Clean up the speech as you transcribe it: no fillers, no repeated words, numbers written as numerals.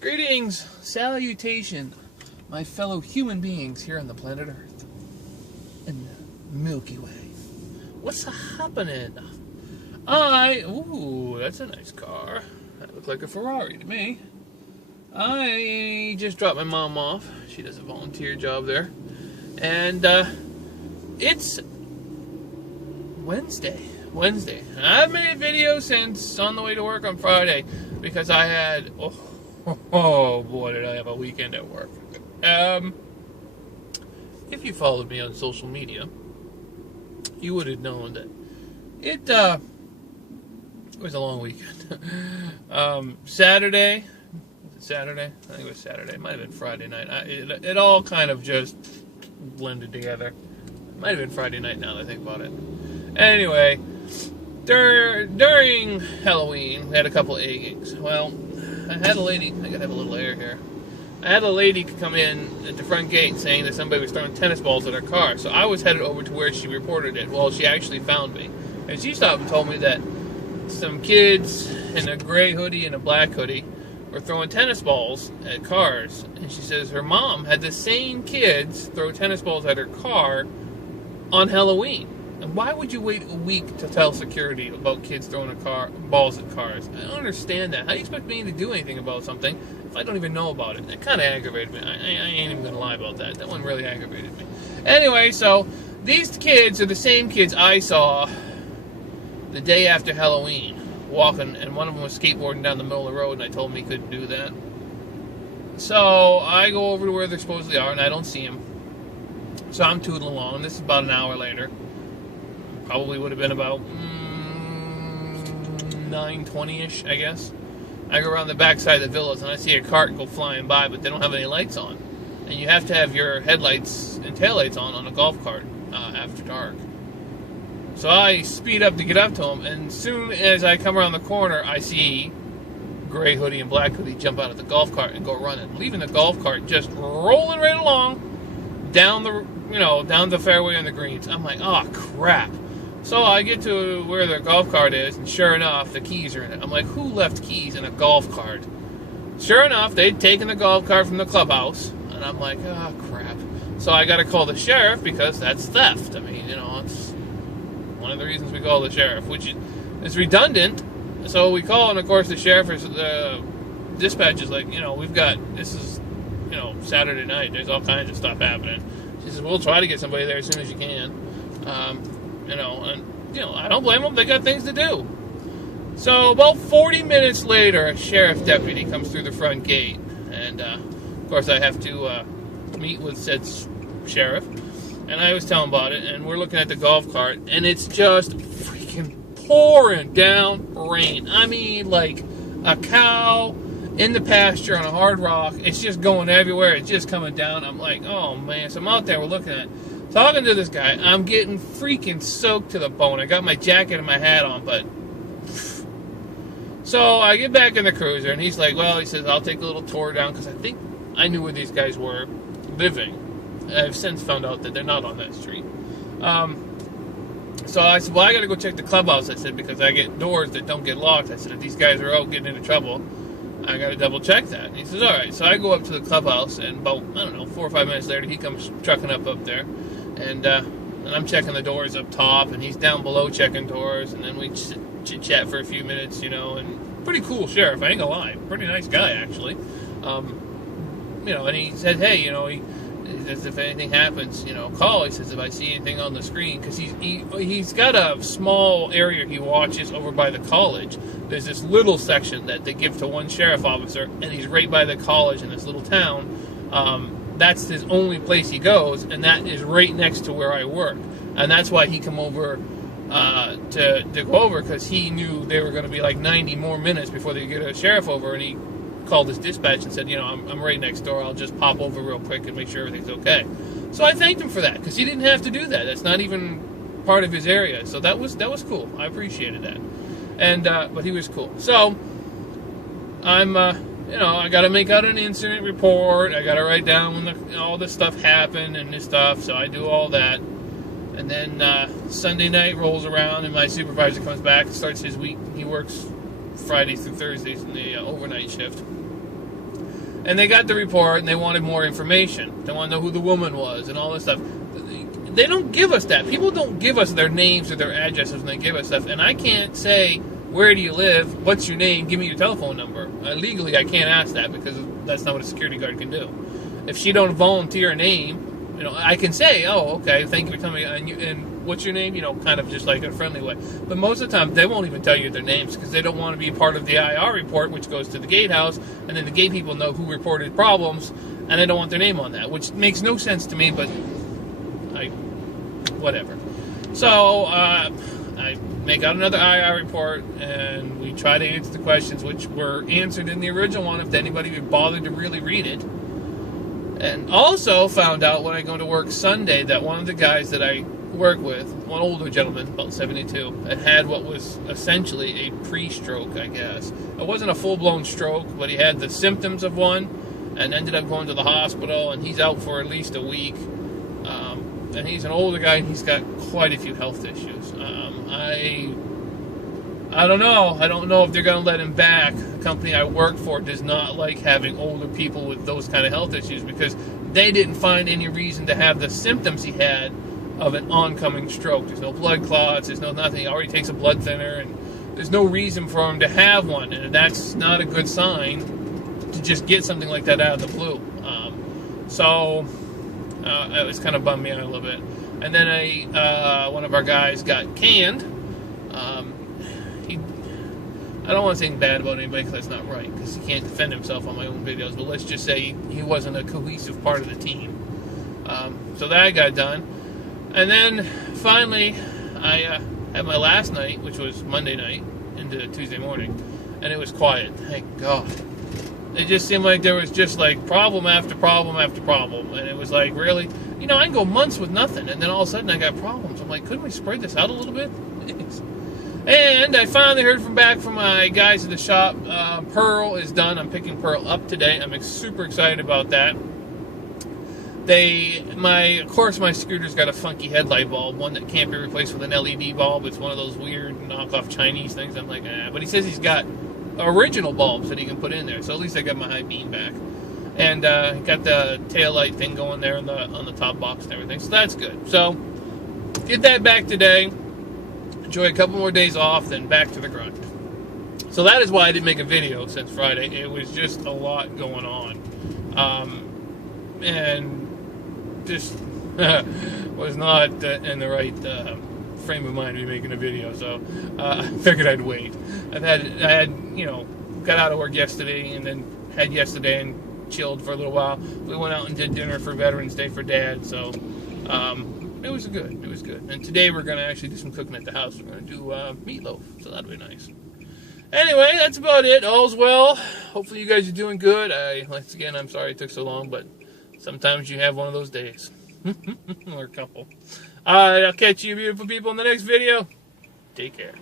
Greetings, salutation, my fellow human beings here on the planet Earth, in the Milky Way. What's happening? Ooh, that's a nice car. That looks like a Ferrari to me. I just dropped my mom off. She does a volunteer job there. And, it's Wednesday. And I've made a video since on the way to work on Friday because I had, oh boy, did I have a weekend at work. If you followed me on social media, you would have known that it was a long weekend. Saturday, was it Saturday? I think it was Saturday. It might have been Friday night. It all kind of just blended together. It might have been Friday night now that I think about it. Anyway, during Halloween, we had a couple of eggings. Well, I had a lady, I gotta have a little air here. I had a lady come in at the front gate saying that somebody was throwing tennis balls at her car. So I was headed over to where she reported it. Well, she actually found me. And she stopped and told me that some kids in a gray hoodie and a black hoodie were throwing tennis balls at cars. And she says her mom had the same kids throw tennis balls at her car on Halloween. And why would you wait a week to tell security about kids throwing balls at cars? I don't understand that. How do you expect me to do anything about something if I don't even know about it? That kind of aggravated me. I ain't even going to lie about that. That one really aggravated me. Anyway, so these kids are the same kids I saw the day after Halloween walking, and one of them was skateboarding down the middle of the road, and I told him he couldn't do that. So I go over to where they supposedly are, and I don't see them. So I'm tootling along. This is about an hour later. Probably would have been about 9:20ish, I guess. I go around the backside of the villas and I see a cart go flying by, but they don't have any lights on. And you have to have your headlights and taillights on a golf cart after dark. So I speed up to get up to them, and as soon as I come around the corner, I see gray hoodie and black hoodie jump out of the golf cart and go running, leaving the golf cart just rolling right along down the fairway on the greens. I'm like, oh crap. So I get to where the golf cart is, and sure enough, the keys are in it. I'm like, who left keys in a golf cart? Sure enough, they'd taken the golf cart from the clubhouse, and I'm like, oh, crap. So I got to call the sheriff because that's theft. I mean, it's one of the reasons we call the sheriff, which is redundant. So we call, and of course, the sheriff is, dispatch is like, this is, Saturday night. There's all kinds of stuff happening. She says, we'll try to get somebody there as soon as you can. I don't blame them. They got things to do. So about 40 minutes later, a sheriff deputy comes through the front gate. And, of course, I have to meet with said sheriff. And I was telling about it. And we're looking at the golf cart. And it's just freaking pouring down rain. I mean, like a cow in the pasture on a hard rock. It's just going everywhere. It's just coming down. I'm like, oh, man. So I'm out there. We're looking at it. Talking to this guy, I'm getting freaking soaked to the bone. I got my jacket and my hat on, but... So I get back in the cruiser, and he's like, well, he says, I'll take a little tour down, because I think I knew where these guys were living. I've since found out that they're not on that street. So I said, well, I got to go check the clubhouse, I said, because I get doors that don't get locked. I said, if these guys are out getting into trouble, I got to double check that. And he says, all right. So I go up to the clubhouse, and about, 4 or 5 minutes later, he comes trucking up there. And I'm checking the doors up top, and he's down below checking doors, and then we chit-chat for a few minutes, and pretty cool sheriff, I ain't gonna lie. Pretty nice guy, actually. And he said, hey, he says, if anything happens, call. He says, if I see anything on the screen, because he's got a small area he watches over by the college. There's this little section that they give to one sheriff officer, and he's right by the college in this little town. That's his only place he goes, and that is right next to where I work. And that's why he come over to go over, because he knew they were going to be like 90 more minutes before they get a sheriff over, and he called his dispatch and said, I'm right next door. I'll just pop over real quick and make sure everything's okay. So I thanked him for that, because he didn't have to do that. That's not even part of his area. So that was cool. I appreciated that. And but he was cool. So I'm... I got to make out an incident report. I got to write down when all this stuff happened and this stuff. So I do all that. And then Sunday night rolls around, and my supervisor comes back and starts his week. He works Fridays through Thursdays in the overnight shift. And they got the report, and they wanted more information. They want to know who the woman was and all this stuff. They don't give us that. People don't give us their names or their addresses when they give us stuff. And I can't say, where do you live? What's your name? Give me your telephone number. Legally, I can't ask that because that's not what a security guard can do. If she don't volunteer a name, I can say, oh, okay, thank you for telling me, and what's your name? Kind of just like in a friendly way. But most of the time, they won't even tell you their names because they don't want to be part of the IR report, which goes to the gatehouse, and then the gate people know who reported problems, and they don't want their name on that, which makes no sense to me, but whatever. So, I make out another IR report, and we try to answer the questions, which were answered in the original one, if anybody would bother to really read it. And also found out when I go to work Sunday that one of the guys that I work with, one older gentleman, about 72, had what was essentially a pre-stroke, I guess. It wasn't a full-blown stroke, but he had the symptoms of one and ended up going to the hospital, and he's out for at least a week. And he's an older guy, and he's got quite a few health issues. I don't know. I don't know if they're going to let him back. The company I work for does not like having older people with those kind of health issues because they didn't find any reason to have the symptoms he had of an oncoming stroke. There's no blood clots. There's no nothing. He already takes a blood thinner, and there's no reason for him to have one. And that's not a good sign to just get something like that out of the blue. It was kind of bummed me out a little bit. And then one of our guys got canned. I don't want to say bad about anybody because that's not right, because he can't defend himself on my own videos, but let's just say he wasn't a cohesive part of the team. So that got done. And then finally, I had my last night, which was Monday night into Tuesday morning, and it was quiet. Thank God. It just seemed like there was just like problem after problem after problem, and it was like, really? I can go months with nothing, and then all of a sudden I got problems. I'm like, couldn't we spread this out a little bit? And I finally heard back from my guys at the shop. Pearl is done. I'm picking Pearl up today. I'm super excited about that. Of course, my scooter's got a funky headlight bulb, one that can't be replaced with an LED bulb. It's one of those weird knockoff Chinese things. I'm like, but he says he's got original bulbs that he can put in there. So at least I got my high beam back, and got the tail light thing going there on the top box and everything. So that's good. So get that back today. Enjoy a couple more days off, then back to the grind. So that is why I didn't make a video since Friday. It was just a lot going on. And just was not in the right frame of mind to be making a video. So I figured I'd wait. I had got out of work yesterday and then had yesterday and chilled for a little while. We went out and did dinner for Veterans Day for Dad. So it was good. And today we're going to actually do some cooking at the house. We're going to do meatloaf, so that'll be nice. Anyway, that's about it. All's well. Hopefully you guys are doing good. Once again, I'm sorry it took so long, but sometimes you have one of those days. Or a couple. All right, I'll catch you beautiful people in the next video. Take care.